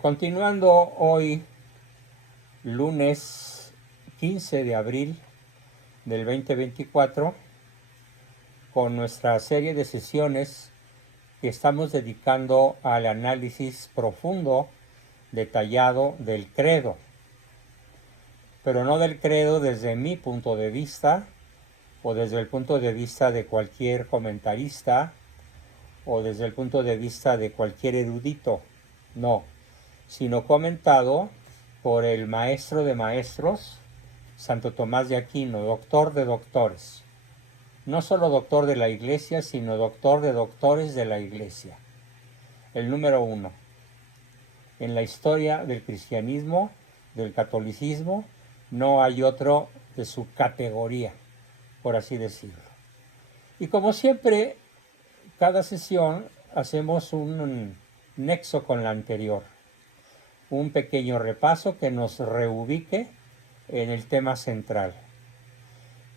Continuando hoy, lunes 15 de abril del 2024, con nuestra serie de sesiones que estamos dedicando al análisis profundo, detallado del credo, pero no del credo desde mi punto de vista o desde el punto de vista de cualquier comentarista o desde el punto de vista de cualquier erudito, no, sino comentado por el maestro de maestros, Santo Tomás de Aquino, doctor de doctores. No solo doctor de la Iglesia, sino doctor de doctores de la Iglesia. El número 1. En la historia del cristianismo, del catolicismo, no hay otro de su categoría, por así decirlo. Y como siempre, cada sesión hacemos un nexo con la anterior. Un pequeño repaso que nos reubique en el tema central.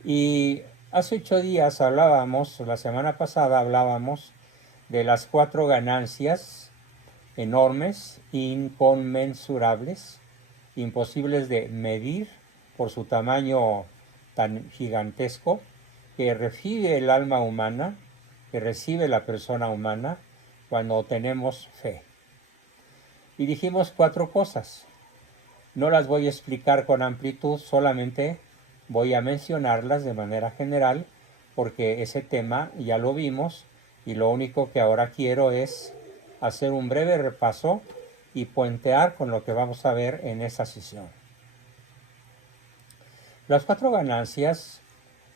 Y hace 8 días la semana pasada hablábamos de las 4 ganancias enormes, inconmensurables, imposibles de medir por su tamaño tan gigantesco, que recibe el alma humana, que recibe la persona humana cuando tenemos fe. Y dijimos 4 cosas. No las voy a explicar con amplitud, solamente voy a mencionarlas de manera general, porque ese tema ya lo vimos y lo único que ahora quiero es hacer un breve repaso y puentear con lo que vamos a ver en esta sesión. Las 4 ganancias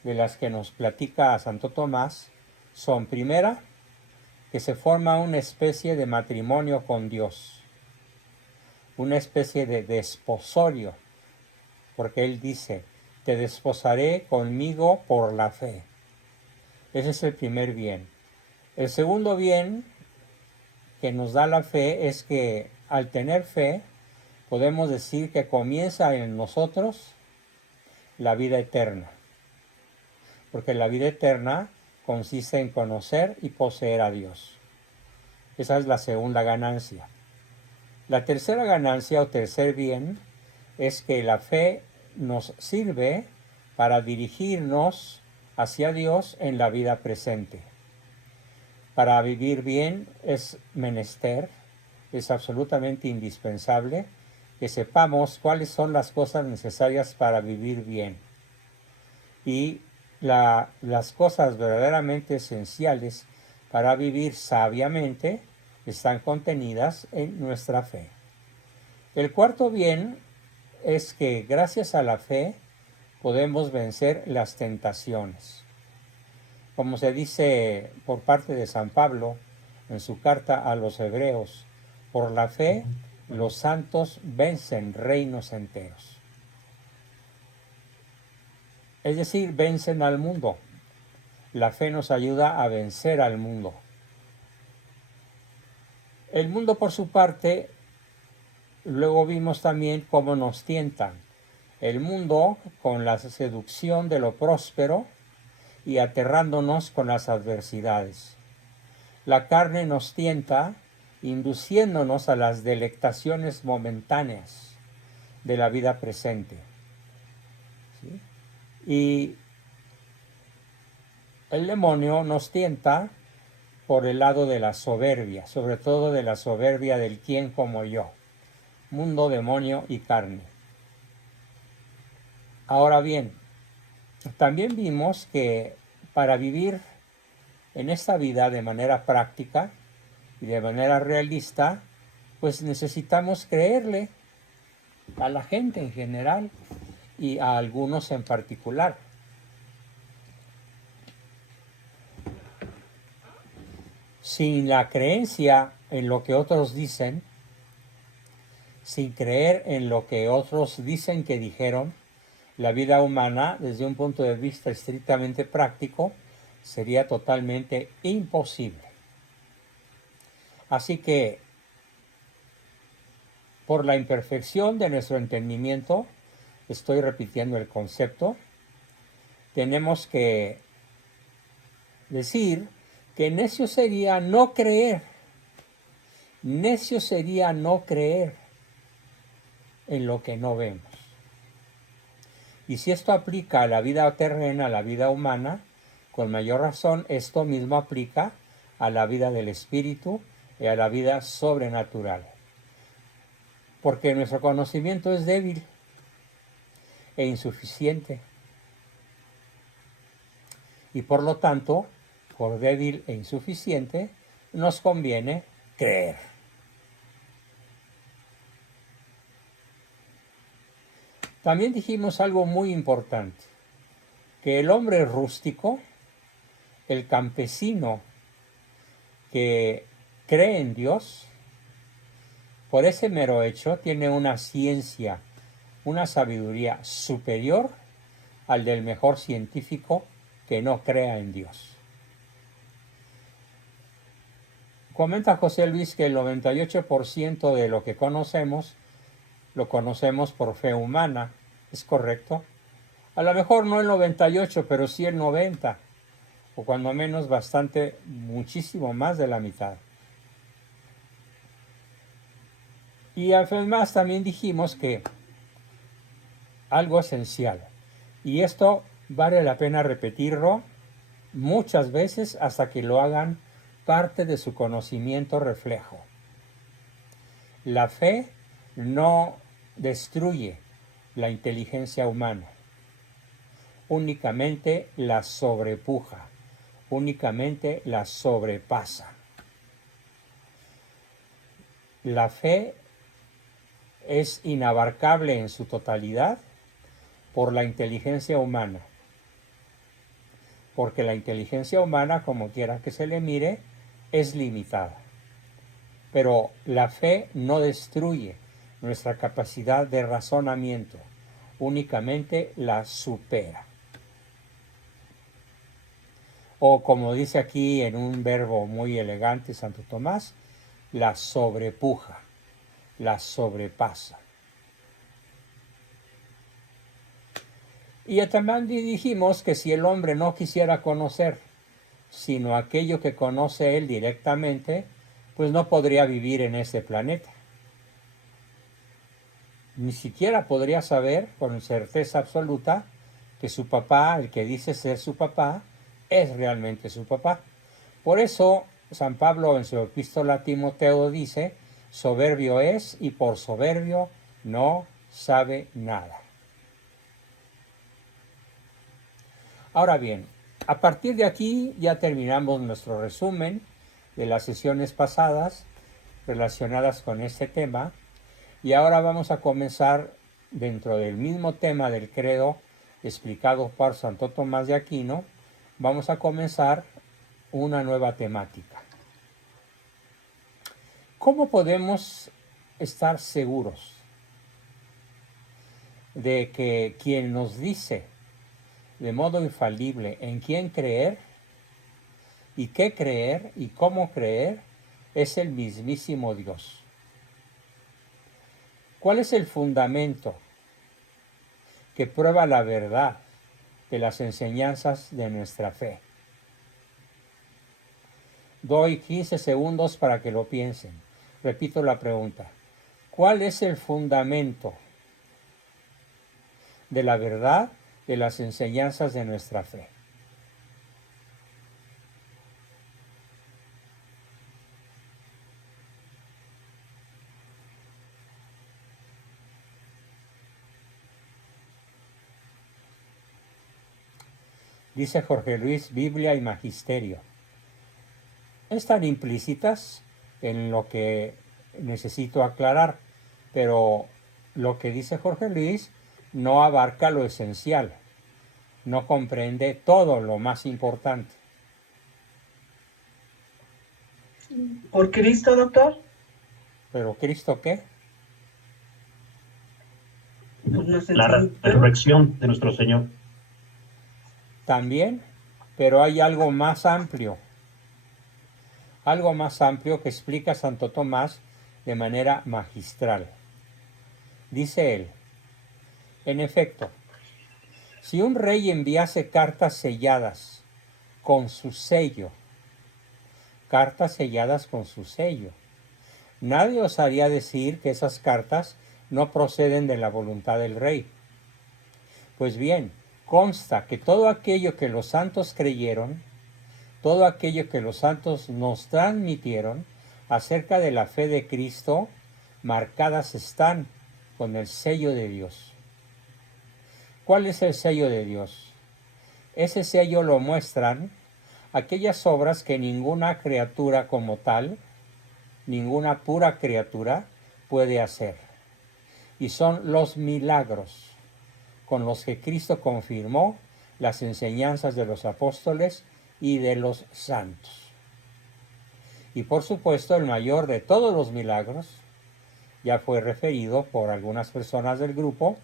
de las que nos platica Santo Tomás son: primera, que se forma una especie de matrimonio con Dios, una especie de desposorio, porque él dice: te desposaré conmigo por la fe. Ese es el primer bien. El segundo bien que nos da la fe es que al tener fe podemos decir que comienza en nosotros la vida eterna, porque la vida eterna consiste en conocer y poseer a Dios. Esa es la segunda ganancia. La tercera ganancia o tercer bien es que la fe nos sirve para dirigirnos hacia Dios en la vida presente. Para vivir bien es menester, es absolutamente indispensable que sepamos cuáles son las cosas necesarias para vivir bien. Y las cosas verdaderamente esenciales para vivir sabiamente están contenidas en nuestra fe. El cuarto bien es que gracias a la fe podemos vencer las tentaciones. Como se dice por parte de San Pablo en su carta a los Hebreos, por la fe los santos vencen reinos enteros. Es decir, vencen al mundo. La fe nos ayuda a vencer al mundo. El mundo, por su parte, luego vimos también cómo nos tientan. El mundo con la seducción de lo próspero y aterrándonos con las adversidades. La carne nos tienta induciéndonos a las delectaciones momentáneas de la vida presente. ¿Sí? Y el demonio nos tienta por el lado de la soberbia, sobre todo de la soberbia del quién como yo. Mundo, demonio y carne. Ahora bien, también vimos que para vivir en esta vida de manera práctica y de manera realista, pues necesitamos creerle a la gente en general y a algunos en particular. Sin la creencia en lo que otros dicen, sin creer en lo que otros dicen que dijeron, la vida humana, desde un punto de vista estrictamente práctico, sería totalmente imposible. Así que, por la imperfección de nuestro entendimiento, estoy repitiendo el concepto, tenemos que decir que necio sería no creer Necio sería no creer en lo que no vemos. Y si esto aplica a la vida terrena, a la vida humana, con mayor razón esto mismo aplica a la vida del espíritu y a la vida sobrenatural. Porque nuestro conocimiento es débil e insuficiente. Y por lo tanto, por débil e insuficiente, nos conviene creer. También dijimos algo muy importante, que el hombre rústico, el campesino que cree en Dios, por ese mero hecho tiene una ciencia, una sabiduría superior al del mejor científico que no crea en Dios. Comenta José Luis que el 98% de lo que conocemos, lo conocemos por fe humana. ¿Es correcto? A lo mejor no el 98, pero sí el 90, o cuando menos bastante, muchísimo más de la mitad. Y además también dijimos que algo esencial, y esto vale la pena repetirlo muchas veces hasta que lo hagan parte de su conocimiento reflejo. La fe no destruye la inteligencia humana, únicamente la sobrepuja, únicamente la sobrepasa. La fe es inabarcable en su totalidad por la inteligencia humana, porque la inteligencia humana, como quiera que se le mire, es limitada. Pero la fe no destruye nuestra capacidad de razonamiento, únicamente la supera. O como dice aquí en un verbo muy elegante Santo Tomás, la sobrepuja, la sobrepasa. Y también dijimos que si el hombre no quisiera conocer, sino aquello que conoce él directamente, pues no podría vivir en este planeta. Ni siquiera podría saber con certeza absoluta que su papá, el que dice ser su papá, es realmente su papá. Por eso San Pablo en su epístola a Timoteo dice, soberbio es y por soberbio no sabe nada. Ahora bien, a partir de aquí ya terminamos nuestro resumen de las sesiones pasadas relacionadas con este tema y ahora vamos a comenzar dentro del mismo tema del credo explicado por Santo Tomás de Aquino, vamos a comenzar una nueva temática. ¿Cómo podemos estar seguros de que quien nos dice de modo infalible en quién creer y qué creer y cómo creer es el mismísimo Dios? ¿Cuál es el fundamento que prueba la verdad de las enseñanzas de nuestra fe? Doy 15 segundos para que lo piensen. Repito la pregunta. ¿Cuál es el fundamento de la verdad de las enseñanzas de nuestra fe? Dice Jorge Luis, Biblia y Magisterio. Están implícitas en lo que necesito aclarar, pero lo que dice Jorge Luis no abarca lo esencial, no comprende todo lo más importante. ¿Por Cristo, doctor? ¿Pero Cristo qué? La resurrección de nuestro Señor. También, pero hay algo más amplio que explica Santo Tomás de manera magistral. Dice él, en efecto, si un rey enviase cartas selladas con su sello, Nadie osaría decir que esas cartas no proceden de la voluntad del rey. Pues bien, consta que todo aquello que los santos creyeron, todo aquello que los santos nos transmitieron acerca de la fe de Cristo, marcadas están con el sello de Dios. ¿Cuál es el sello de Dios? Ese sello lo muestran aquellas obras que ninguna criatura como tal, ninguna pura criatura puede hacer. Y son los milagros con los que Cristo confirmó las enseñanzas de los apóstoles y de los santos. Y por supuesto, el mayor de todos los milagros, ya fue referido por algunas personas del grupo,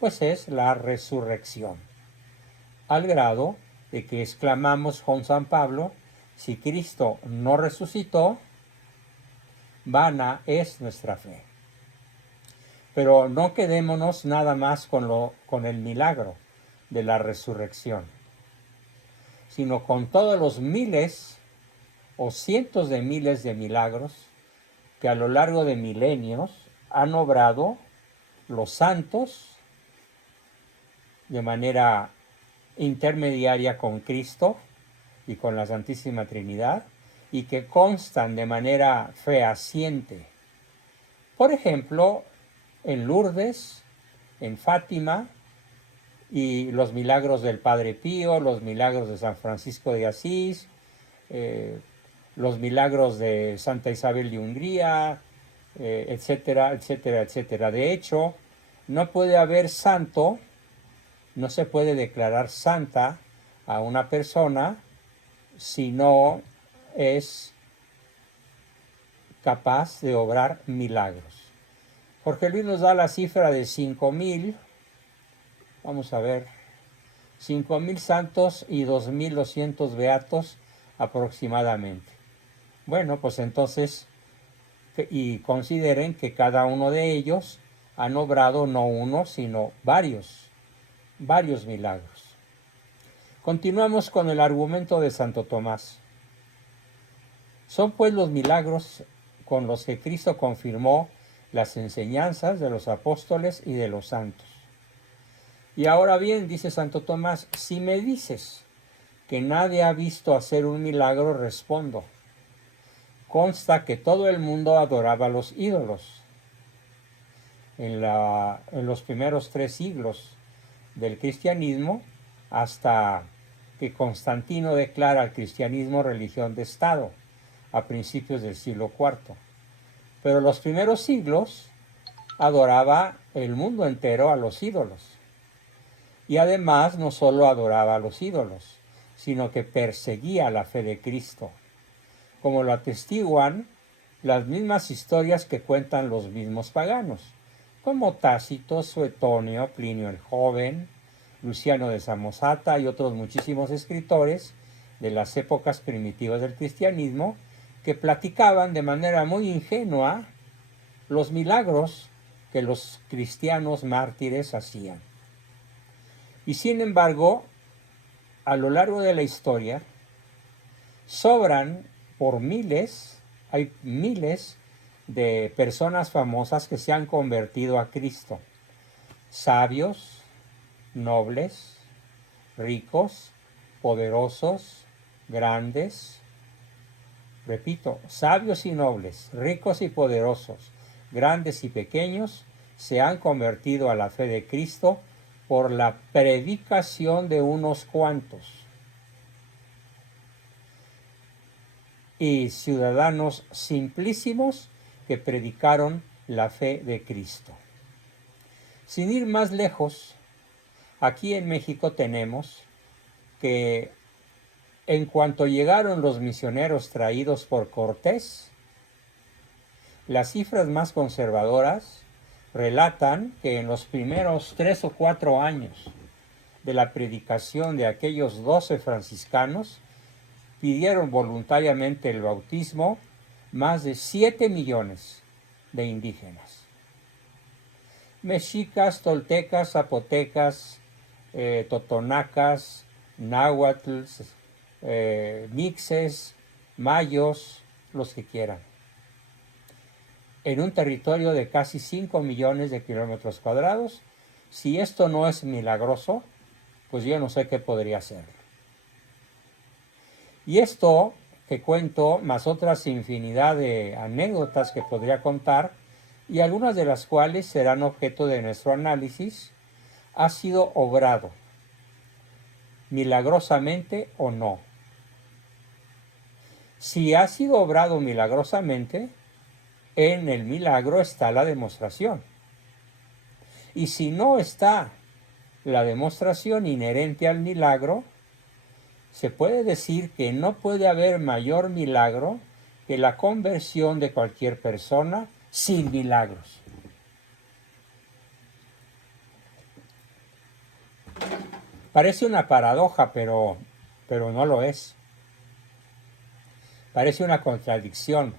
pues es la resurrección. Al grado de que exclamamos con San Pablo, si Cristo no resucitó, vana es nuestra fe. Pero no quedémonos nada más con el milagro de la resurrección, sino con todos los miles o cientos de miles de milagros que a lo largo de milenios han obrado los santos de manera intermediaria con Cristo y con la Santísima Trinidad, y que constan de manera fehaciente. Por ejemplo, en Lourdes, en Fátima, y los milagros del Padre Pío, los milagros de San Francisco de Asís, los milagros de Santa Isabel de Hungría, etcétera, etcétera, etcétera. De hecho, no puede haber santo, no se puede declarar santa a una persona si no es capaz de obrar milagros. Jorge Luis nos da la cifra de 5,000, vamos a ver, 5,000 santos y 2,200 beatos aproximadamente. Bueno, pues entonces, y consideren que cada uno de ellos han obrado no uno, sino varios milagros. Continuamos con el argumento de Santo Tomás. Son pues los milagros con los que Cristo confirmó las enseñanzas de los apóstoles y de los santos. Y ahora bien, dice Santo Tomás, si me dices que nadie ha visto hacer un milagro, respondo, consta que todo el mundo adoraba a los ídolos. En los primeros 3 siglos del cristianismo, hasta que Constantino declara al cristianismo religión de Estado a principios del siglo IV. Pero los primeros siglos adoraba el mundo entero a los ídolos. Y además no solo adoraba a los ídolos, sino que perseguía la fe de Cristo, como lo atestiguan las mismas historias que cuentan los mismos paganos, como Tácito, Suetonio, Plinio el Joven, Luciano de Samosata y otros muchísimos escritores de las épocas primitivas del cristianismo que platicaban de manera muy ingenua los milagros que los cristianos mártires hacían. Y sin embargo, a lo largo de la historia, sobran por miles, hay miles de personas famosas que se han convertido a Cristo. Sabios, nobles, ricos, poderosos, grandes. Repito, sabios y nobles, ricos y poderosos, grandes y pequeños, se han convertido a la fe de Cristo por la predicación de unos cuantos. Y ciudadanos simplísimos que predicaron la fe de Cristo. Sin ir más lejos, aquí en México tenemos que en cuanto llegaron los misioneros traídos por Cortés, las cifras más conservadoras relatan que en los primeros 3 o 4 años de la predicación de aquellos 12 franciscanos, pidieron voluntariamente el bautismo más de 7 millones de indígenas. Mexicas, toltecas, zapotecas, totonacas, náhuatls, mixes, mayos, los que quieran. en un territorio de casi 5 millones de kilómetros cuadrados. Si esto no es milagroso, pues yo no sé qué podría ser. Y esto que cuento, más otras infinidad de anécdotas que podría contar, y algunas de las cuales serán objeto de nuestro análisis, ha sido obrado, milagrosamente o no. Si ha sido obrado milagrosamente, en el milagro está la demostración. Y si no está la demostración inherente al milagro, se puede decir que no puede haber mayor milagro que la conversión de cualquier persona sin milagros. Parece una paradoja, pero no lo es. Parece una contradicción,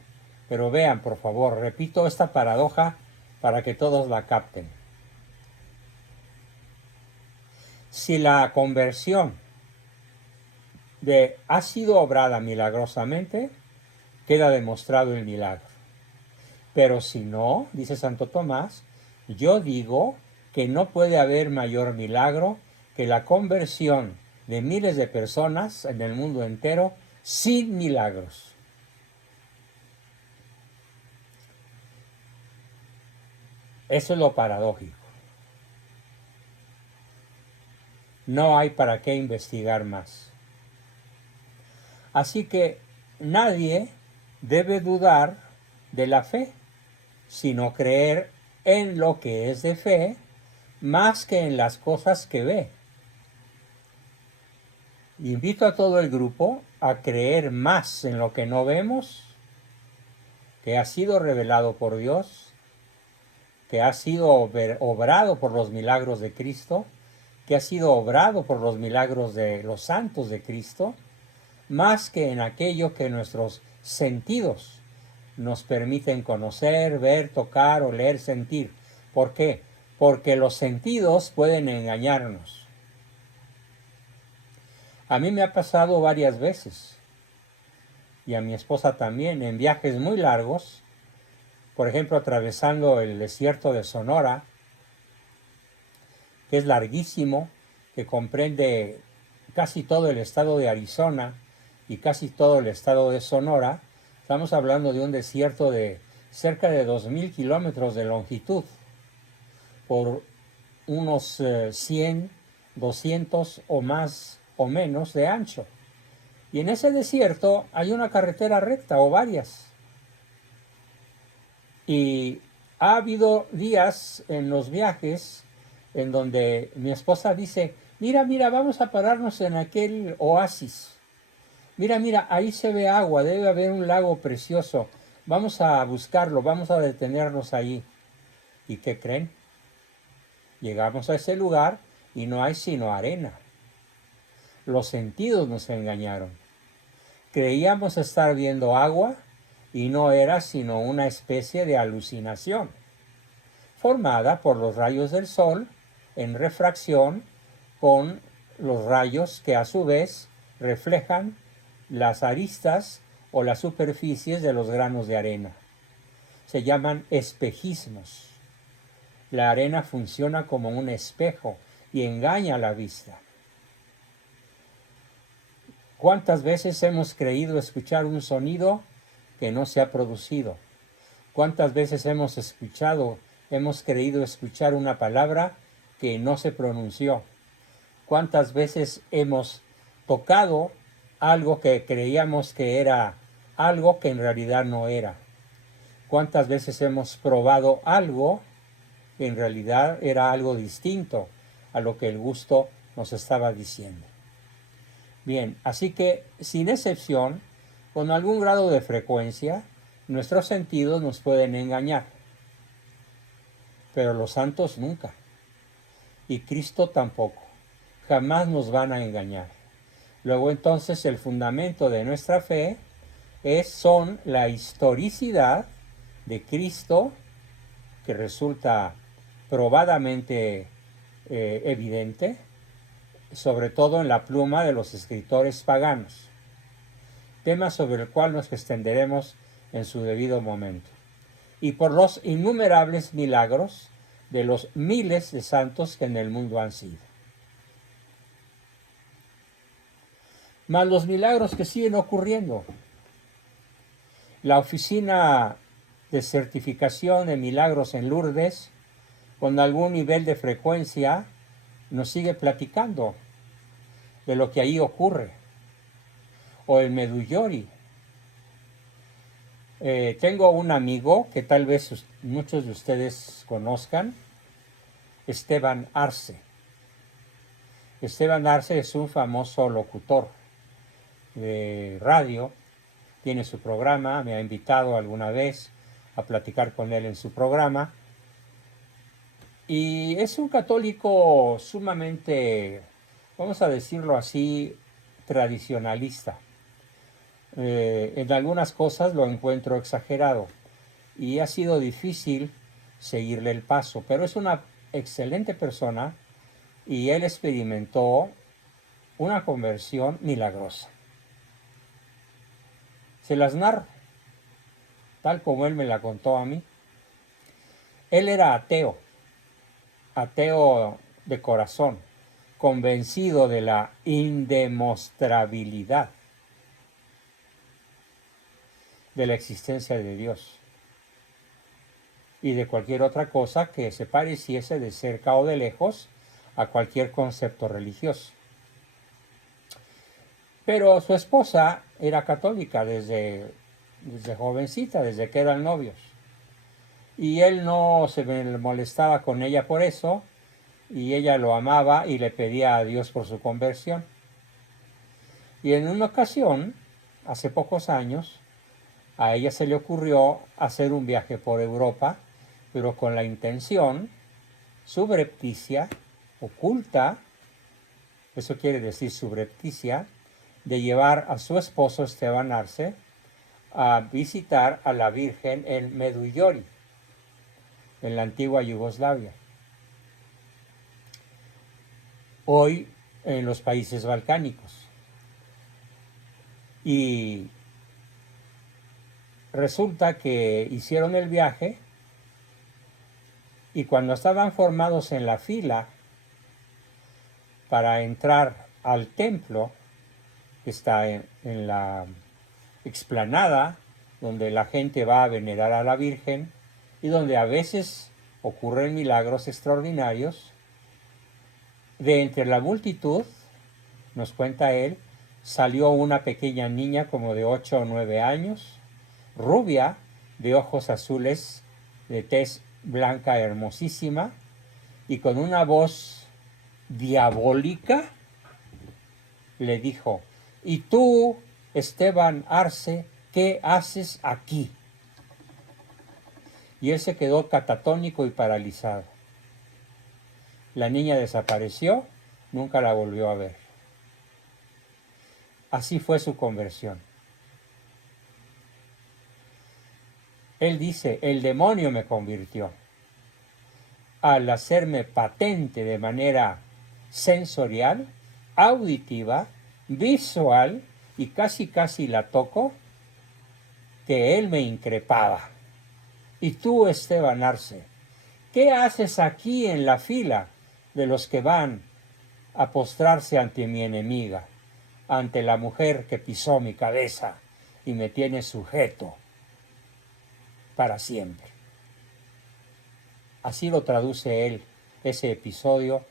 pero vean, por favor, repito esta paradoja para que todos la capten. Si la conversión ha sido obrada milagrosamente, queda demostrado el milagro. Pero si no, dice Santo Tomás, yo digo que no puede haber mayor milagro que la conversión de miles de personas en el mundo entero sin milagros. Eso es lo paradójico. No hay para qué investigar más. Así que nadie debe dudar de la fe, sino creer en lo que es de fe más que en las cosas que ve. Invito a todo el grupo a creer más en lo que no vemos, que ha sido revelado por Dios, que ha sido obrado por los milagros de Cristo, que ha sido obrado por los milagros de los santos de Cristo, más que en aquello que nuestros sentidos nos permiten conocer, ver, tocar, oler, sentir. ¿Por qué? Porque los sentidos pueden engañarnos. A mí me ha pasado varias veces, y a mi esposa también, en viajes muy largos, por ejemplo, atravesando el desierto de Sonora, que es larguísimo, que comprende casi todo el estado de Arizona y casi todo el estado de Sonora. Estamos hablando de un desierto de cerca de 2.000 kilómetros de longitud, por unos 100, 200 o más o menos de ancho. Y en ese desierto hay una carretera recta o varias. Y ha habido días en los viajes en donde mi esposa dice, mira, vamos a pararnos en aquel oasis. Mira, ahí se ve agua, debe haber un lago precioso. Vamos a buscarlo, vamos a detenernos ahí. ¿Y qué creen? Llegamos a ese lugar y no hay sino arena. Los sentidos nos engañaron. Creíamos estar viendo agua y no era sino una especie de alucinación, formada por los rayos del sol en refracción con los rayos que a su vez reflejan las aristas o las superficies de los granos de arena. Se llaman espejismos. La arena funciona como un espejo y engaña la vista. ¿Cuántas veces hemos creído escuchar un sonido que no se ha producido? ¿Cuántas veces hemos creído escuchar una palabra que no se pronunció? ¿Cuántas veces hemos tocado algo que creíamos que era algo que en realidad no era? ¿Cuántas veces hemos probado algo que en realidad era algo distinto a lo que el gusto nos estaba diciendo? Bien, así que sin excepción, con algún grado de frecuencia, nuestros sentidos nos pueden engañar, pero los santos nunca, y Cristo tampoco, jamás nos van a engañar. Luego entonces el fundamento de nuestra fe son la historicidad de Cristo, que resulta probadamente evidente, sobre todo en la pluma de los escritores paganos, tema sobre el cual nos extenderemos en su debido momento. y por los innumerables milagros de los miles de santos que en el mundo han sido. Más los milagros que siguen ocurriendo. La oficina de certificación de milagros en Lourdes, con algún nivel de frecuencia, nos sigue platicando de lo que ahí ocurre. O el Medjugorje. Tengo un amigo que tal vez muchos de ustedes conozcan, Esteban Arce. Esteban Arce es un famoso locutor de radio, tiene su programa, me ha invitado alguna vez a platicar con él en su programa, y es un católico sumamente, vamos a decirlo así, tradicionalista. En algunas cosas lo encuentro exagerado y ha sido difícil seguirle el paso, pero es una excelente persona y él experimentó una conversión milagrosa. Se las narro, tal como él me la contó a mí. Él era ateo de corazón, convencido de la indemostrabilidad de la existencia de Dios y de cualquier otra cosa que se pareciese de cerca o de lejos a cualquier concepto religioso. Pero su esposa era católica desde jovencita, desde que eran novios. Y él no se molestaba con ella por eso, y ella lo amaba y le pedía a Dios por su conversión. Y en una ocasión, hace pocos años, a ella se le ocurrió hacer un viaje por Europa, pero con la intención subrepticia, oculta, eso quiere decir subrepticia, de llevar a su esposo Esteban Arce a visitar a la Virgen en Medjugorje, en la antigua Yugoslavia, hoy en los países balcánicos. Y resulta que hicieron el viaje y cuando estaban formados en la fila para entrar al templo, que está en la explanada, donde la gente va a venerar a la Virgen y donde a veces ocurren milagros extraordinarios, de entre la multitud, nos cuenta él, salió una pequeña niña como de 8 o 9 años, rubia, de ojos azules, de tez blanca hermosísima, y con una voz diabólica le dijo: ¿y tú, Esteban Arce, qué haces aquí? Y él se quedó catatónico y paralizado. La niña desapareció, nunca la volvió a ver. Así fue su conversión. Él dice: el demonio me convirtió. Al hacerme patente de manera sensorial, auditiva, visual, y casi la toco, que él me increpaba. ¿Y tú, Esteban Arce, qué haces aquí en la fila de los que van a postrarse ante mi enemiga, ante la mujer que pisó mi cabeza y me tiene sujeto para siempre? Así lo traduce él, ese episodio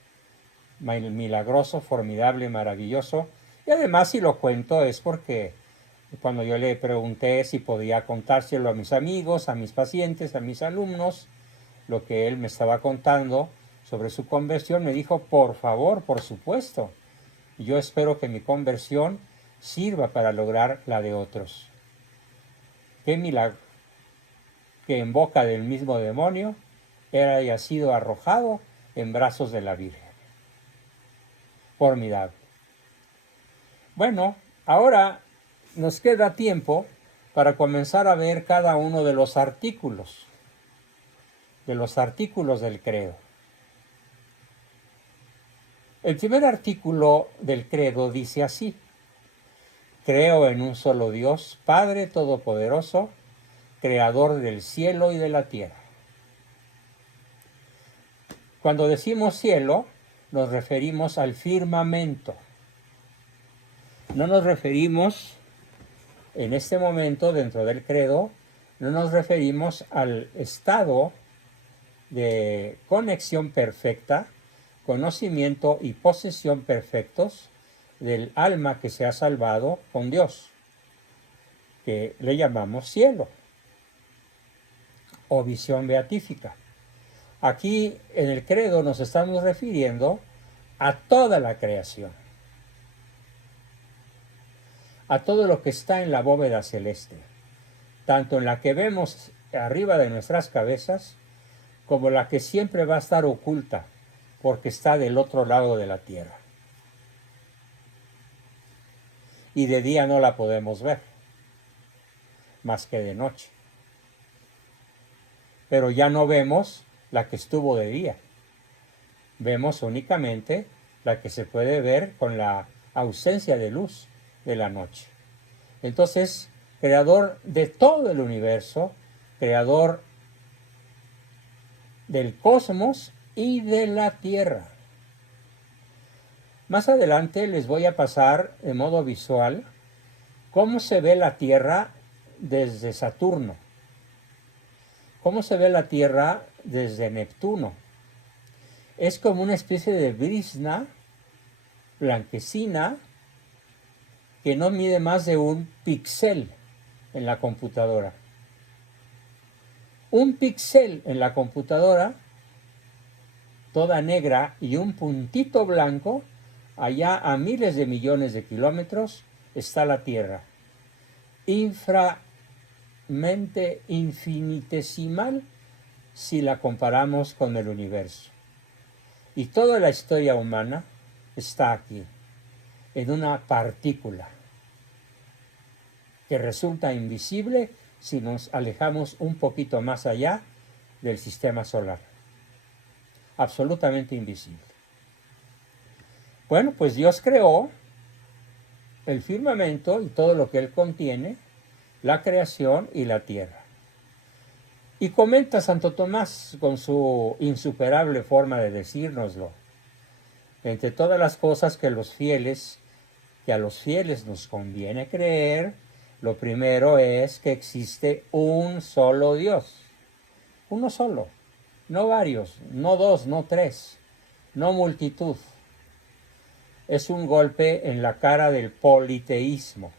milagroso, formidable, maravilloso. Y además, si lo cuento es porque cuando yo le pregunté si podía contárselo a mis amigos, a mis pacientes, a mis alumnos, lo que él me estaba contando sobre su conversión, me dijo: por favor, por supuesto. Y yo espero que mi conversión sirva para lograr la de otros. Qué milagro que en boca del mismo demonio haya sido arrojado en brazos de la Virgen. Formidable. Bueno, ahora nos queda tiempo para comenzar a ver cada uno de los artículos del credo. El primer artículo del credo dice así: creo en un solo Dios, Padre Todopoderoso, creador del cielo y de la tierra. Cuando decimos cielo, nos referimos al firmamento. No nos referimos, en este momento, dentro del credo, no nos referimos al estado de conexión perfecta, conocimiento y posesión perfectos del alma que se ha salvado con Dios, que le llamamos cielo o visión beatífica. Aquí en el credo nos estamos refiriendo a toda la creación, a todo lo que está en la bóveda celeste, tanto en la que vemos arriba de nuestras cabezas, como la que siempre va a estar oculta, porque está del otro lado de la tierra. Y de día no la podemos ver, más que de noche. Pero ya no vemos la que estuvo de día. Vemos únicamente la que se puede ver con la ausencia de luz de la noche. Entonces, creador de todo el universo, creador del cosmos y de la tierra. Más adelante les voy a pasar de modo visual cómo se ve la Tierra desde Saturno, cómo se ve la Tierra desde Neptuno. Es como una especie de brizna blanquecina que no mide más de un píxel en la computadora. Un píxel en la computadora, toda negra, y un puntito blanco, allá a miles de millones de kilómetros, está la Tierra. Infinitesimal si la comparamos con el universo. Y toda la historia humana está aquí, en una partícula que resulta invisible si nos alejamos un poquito más allá del sistema solar. Absolutamente invisible. Bueno, pues Dios creó el firmamento y todo lo que él contiene, la creación y la tierra. Y comenta Santo Tomás con su insuperable forma de decírnoslo. Entre todas las cosas que a los fieles nos conviene creer, lo primero es que existe un solo Dios. Uno solo. No varios, no dos, no tres, no multitud. Es un golpe en la cara del politeísmo.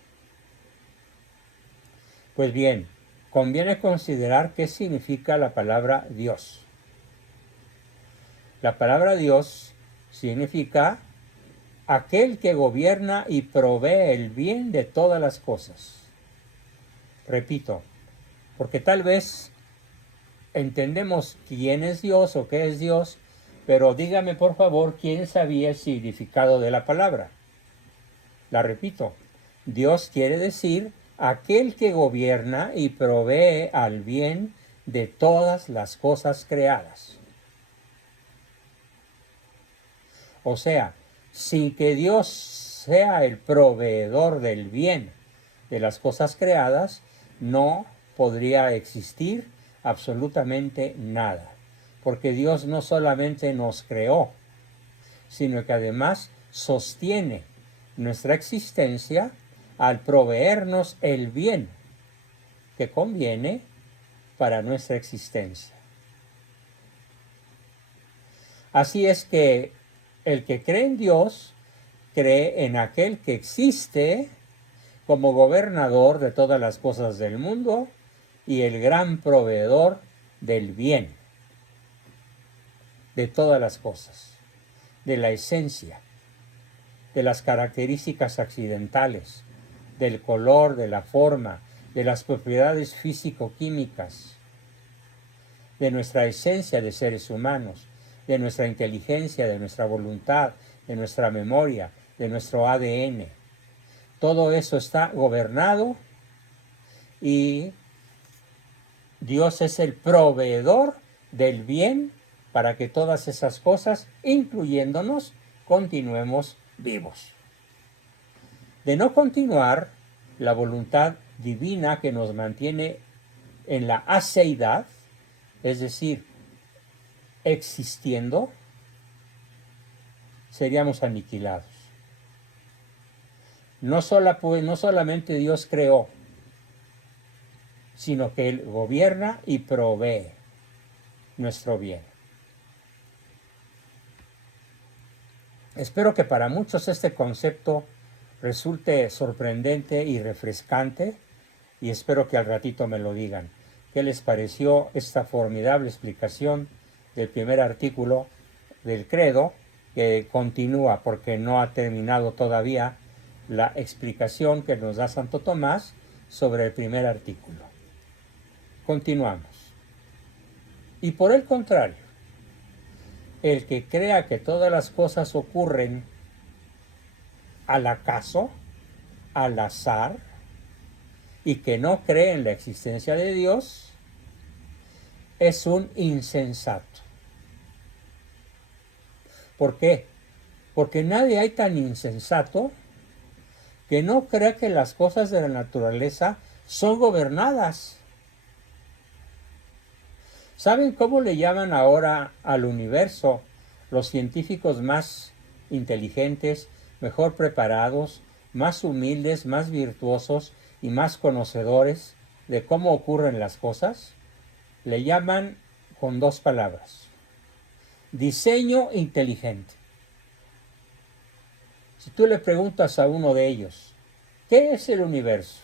Pues bien, conviene considerar qué significa la palabra Dios. La palabra Dios significa aquel que gobierna y provee el bien de todas las cosas. Repito, porque tal vez entendemos quién es Dios o qué es Dios, pero dígame por favor quién sabía el significado de la palabra. La repito, Dios quiere decir aquel que gobierna y provee al bien de todas las cosas creadas. O sea, sin que Dios sea el proveedor del bien de las cosas creadas, no podría existir absolutamente nada. Porque Dios no solamente nos creó, sino que además sostiene nuestra existencia al proveernos el bien que conviene para nuestra existencia. Así es que el que cree en Dios, cree en aquel que existe como gobernador de todas las cosas del mundo y el gran proveedor del bien de todas las cosas, de la esencia, de las características accidentales, del color, de la forma, de las propiedades físico-químicas, de nuestra esencia de seres humanos, de nuestra inteligencia, de nuestra voluntad, de nuestra memoria, de nuestro ADN. Todo eso está gobernado y Dios es el proveedor del bien para que todas esas cosas, incluyéndonos, continuemos vivos. De no continuar, la voluntad divina que nos mantiene en la aceidad, es decir, existiendo, seríamos aniquilados. No solamente Dios creó, sino que Él gobierna y provee nuestro bien. Espero que para muchos este concepto resulte sorprendente y refrescante, y espero que al ratito me lo digan. ¿Qué les pareció esta formidable explicación del primer artículo del credo, que continúa porque no ha terminado todavía la explicación que nos da Santo Tomás sobre el primer artículo? Continuamos. Y por el contrario, el que crea que todas las cosas ocurren al acaso, al azar, y que no cree en la existencia de Dios, es un insensato. ¿Por qué? Porque nadie hay tan insensato que no crea que las cosas de la naturaleza son gobernadas. ¿Saben cómo le llaman ahora al universo los científicos más inteligentes, mejor preparados, más humildes, más virtuosos y más conocedores de cómo ocurren las cosas? Le llaman con dos palabras: diseño inteligente. Si tú le preguntas a uno de ellos, ¿qué es el universo?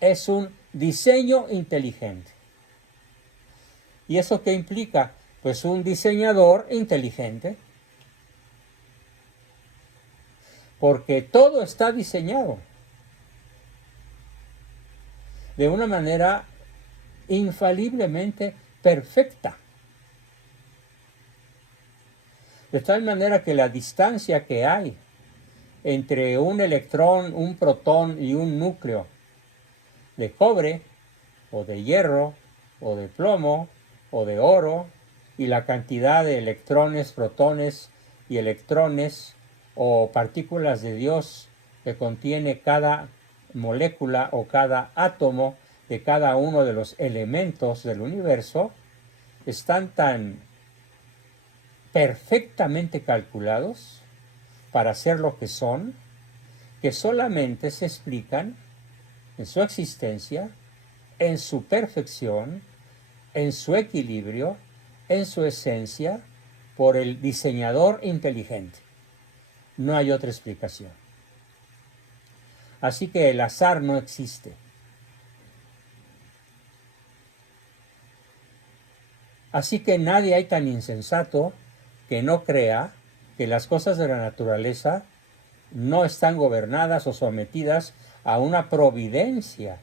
Es un diseño inteligente. ¿Y eso qué implica? Pues un diseñador inteligente. Porque todo está diseñado de una manera infaliblemente perfecta. De tal manera que la distancia que hay entre un electrón, un protón y un núcleo de cobre, o de hierro, o de plomo, o de oro, y la cantidad de electrones, protones y electrones o partículas de Dios que contiene cada molécula o cada átomo de cada uno de los elementos del universo, están tan perfectamente calculados para ser lo que son, que solamente se explican en su existencia, en su perfección, en su equilibrio, en su esencia, por el diseñador inteligente. No hay otra explicación. Así que el azar no existe. Así que nadie hay tan insensato que no crea que las cosas de la naturaleza no están gobernadas o sometidas a una providencia,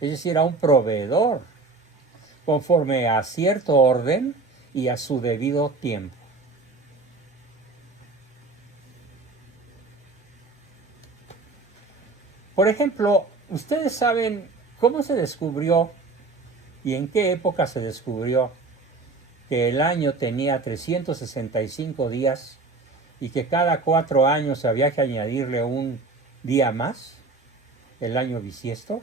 es decir, a un proveedor, conforme a cierto orden y a su debido tiempo. Por ejemplo, ¿ustedes saben cómo se descubrió y en qué época se descubrió que el año tenía 365 días y que cada 4 años había que añadirle un día más, el año bisiesto?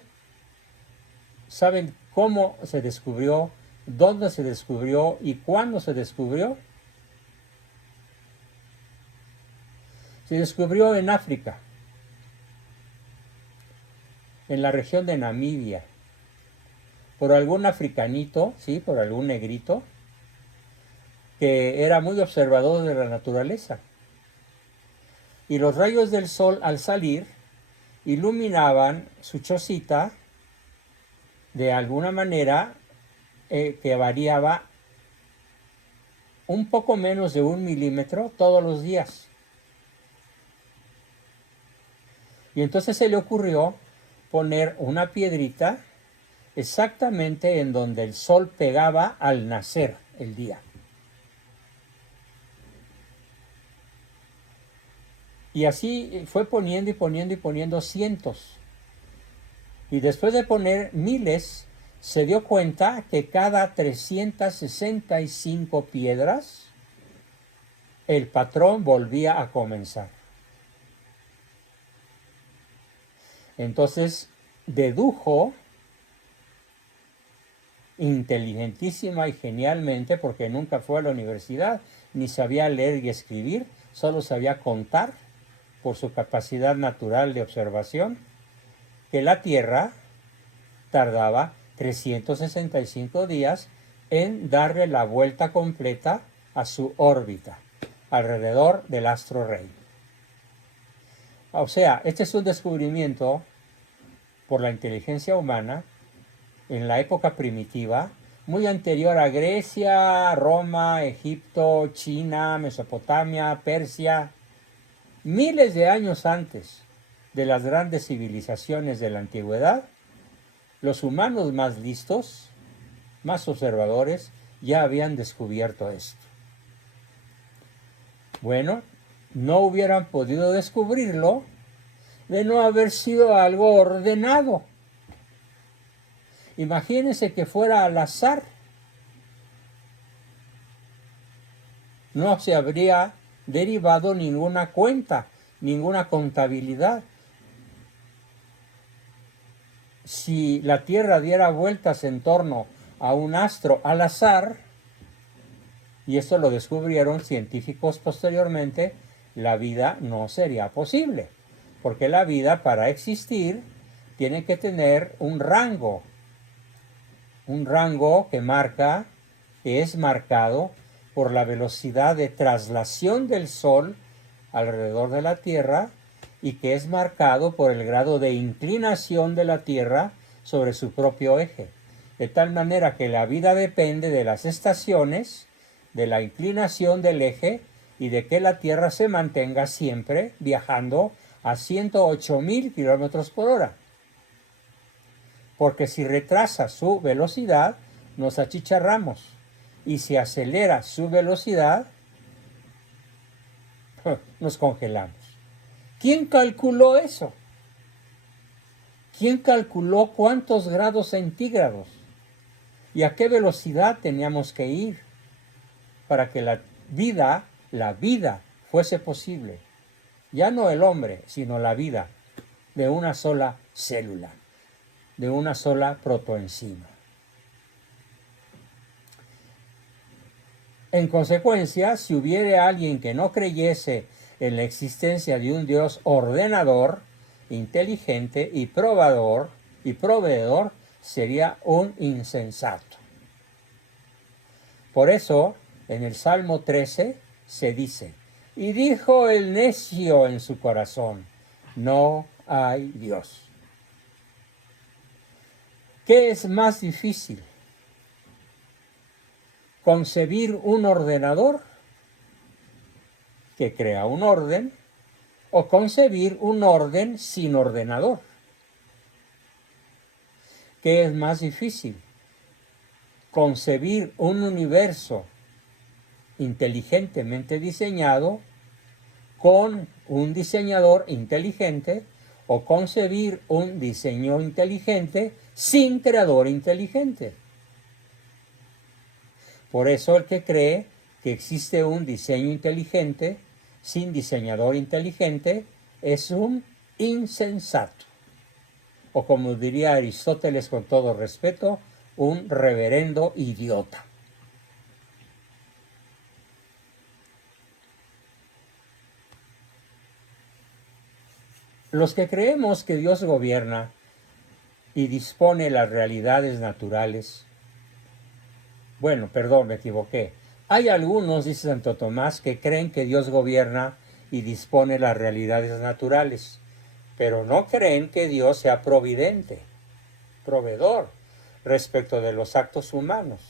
¿Saben cómo se descubrió, dónde se descubrió y cuándo se descubrió? Se descubrió en África, en la región de Namibia, por algún africanito, sí, por algún negrito, que era muy observador de la naturaleza. Y los rayos del sol, al salir, iluminaban su chocita de alguna manera que variaba un poco menos de 1 milímetro todos los días. Y entonces se le ocurrió poner una piedrita exactamente en donde el sol pegaba al nacer el día. Y así fue poniendo y poniendo y poniendo cientos. Y después de poner miles, se dio cuenta que cada 365 piedras, el patrón volvía a comenzar. Entonces dedujo inteligentísima y genialmente, porque nunca fue a la universidad, ni sabía leer y escribir, solo sabía contar por su capacidad natural de observación, que la Tierra tardaba 365 días en darle la vuelta completa a su órbita alrededor del astro rey. O sea, este es un descubrimiento por la inteligencia humana en la época primitiva, muy anterior a Grecia, Roma, Egipto, China, Mesopotamia, Persia, miles de años antes de las grandes civilizaciones de la antigüedad. Los humanos más listos, más observadores, ya habían descubierto esto. Bueno, no hubieran podido descubrirlo de no haber sido algo ordenado. Imagínense que fuera al azar. No se habría derivado ninguna cuenta, ninguna contabilidad. Si la Tierra diera vueltas en torno a un astro al azar, y esto lo descubrieron científicos posteriormente, la vida no sería posible, porque la vida, para existir, tiene que tener un rango que es marcado por la velocidad de traslación del Sol alrededor de la Tierra, y que es marcado por el grado de inclinación de la Tierra sobre su propio eje. De tal manera que la vida depende de las estaciones, de la inclinación del eje y de que la Tierra se mantenga siempre viajando a 108,000 kilómetros por hora. Porque si retrasa su velocidad, nos achicharramos. Y si acelera su velocidad, nos congelamos. ¿Quién calculó eso? ¿Quién calculó cuántos grados centígrados y a qué velocidad teníamos que ir para que la vida fuese posible? Ya no el hombre, sino la vida de una sola célula, de una sola protoenzima. En consecuencia, si hubiera alguien que no creyese en la existencia de un Dios ordenador, inteligente y proveedor, sería un insensato. Por eso, en el Salmo 13 se dice: y dijo el necio en su corazón, no hay Dios. ¿Qué es más difícil? ¿Concebir un ordenador que crea un orden, o concebir un orden sin ordenador? ¿Qué es más difícil? ¿Concebir un universo inteligentemente diseñado con un diseñador inteligente, o concebir un diseño inteligente sin creador inteligente? Por eso el que cree que existe un diseño inteligente sin diseñador inteligente es un insensato. O como diría Aristóteles con todo respeto, un reverendo idiota. Los que creemos que Dios gobierna y dispone las realidades naturales, me equivoqué. Hay algunos, dice Santo Tomás, que creen que Dios gobierna y dispone las realidades naturales, pero no creen que Dios sea providente, proveedor, respecto de los actos humanos.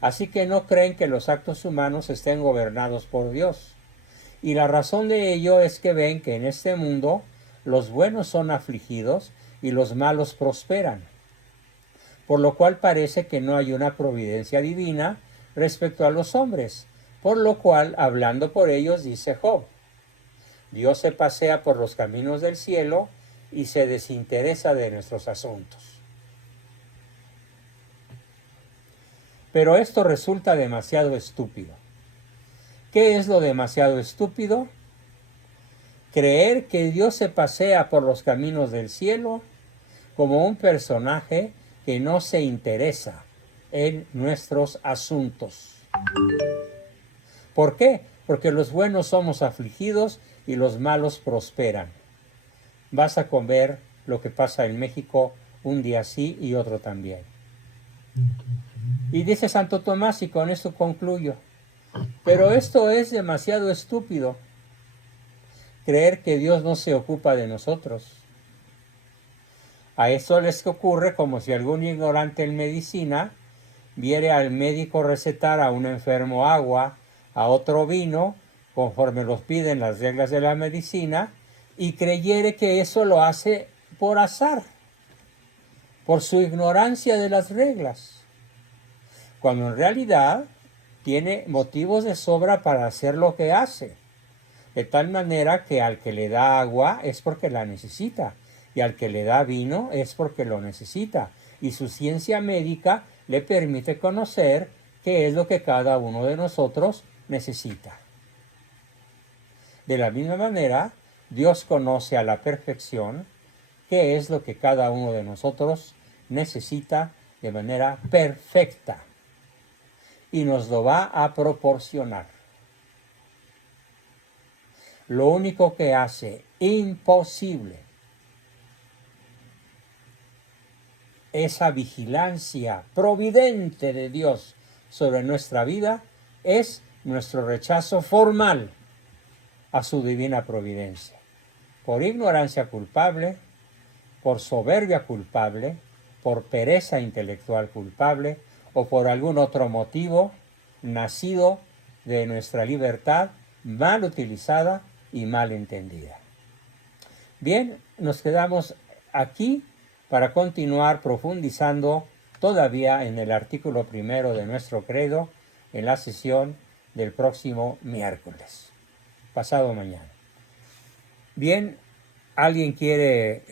Así que no creen que los actos humanos estén gobernados por Dios. Y la razón de ello es que ven que en este mundo los buenos son afligidos y los malos prosperan, por lo cual parece que no hay una providencia divina respecto a los hombres, por lo cual, hablando por ellos, dice Job: Dios se pasea por los caminos del cielo y se desinteresa de nuestros asuntos. Pero esto resulta demasiado estúpido. ¿Qué es lo demasiado estúpido? Creer que Dios se pasea por los caminos del cielo como un personaje que no se interesa en nuestros asuntos. ¿Por qué? Porque los buenos somos afligidos y los malos prosperan. Vas a ver lo que pasa en México un día sí y otro también. Y dice Santo Tomás, y con esto concluyo, pero esto es demasiado estúpido, creer que Dios no se ocupa de nosotros. A eso les ocurre como si algún ignorante en medicina viere al médico recetar a un enfermo agua, a otro vino, conforme los piden las reglas de la medicina, y creyere que eso lo hace por azar, por su ignorancia de las reglas, cuando en realidad tiene motivos de sobra para hacer lo que hace, de tal manera que al que le da agua es porque la necesita, y al que le da vino es porque lo necesita, y su ciencia médica le permite conocer qué es lo que cada uno de nosotros necesita. De la misma manera, Dios conoce a la perfección qué es lo que cada uno de nosotros necesita de manera perfecta, y nos lo va a proporcionar. Lo único que hace imposible esa vigilancia providente de Dios sobre nuestra vida es nuestro rechazo formal a su divina providencia, por ignorancia culpable, por soberbia culpable, por pereza intelectual culpable o por algún otro motivo nacido de nuestra libertad mal utilizada y mal entendida. Bien, nos quedamos aquí para continuar profundizando todavía en el artículo primero de nuestro credo en la sesión del próximo miércoles, pasado mañana. Bien, ¿alguien quiere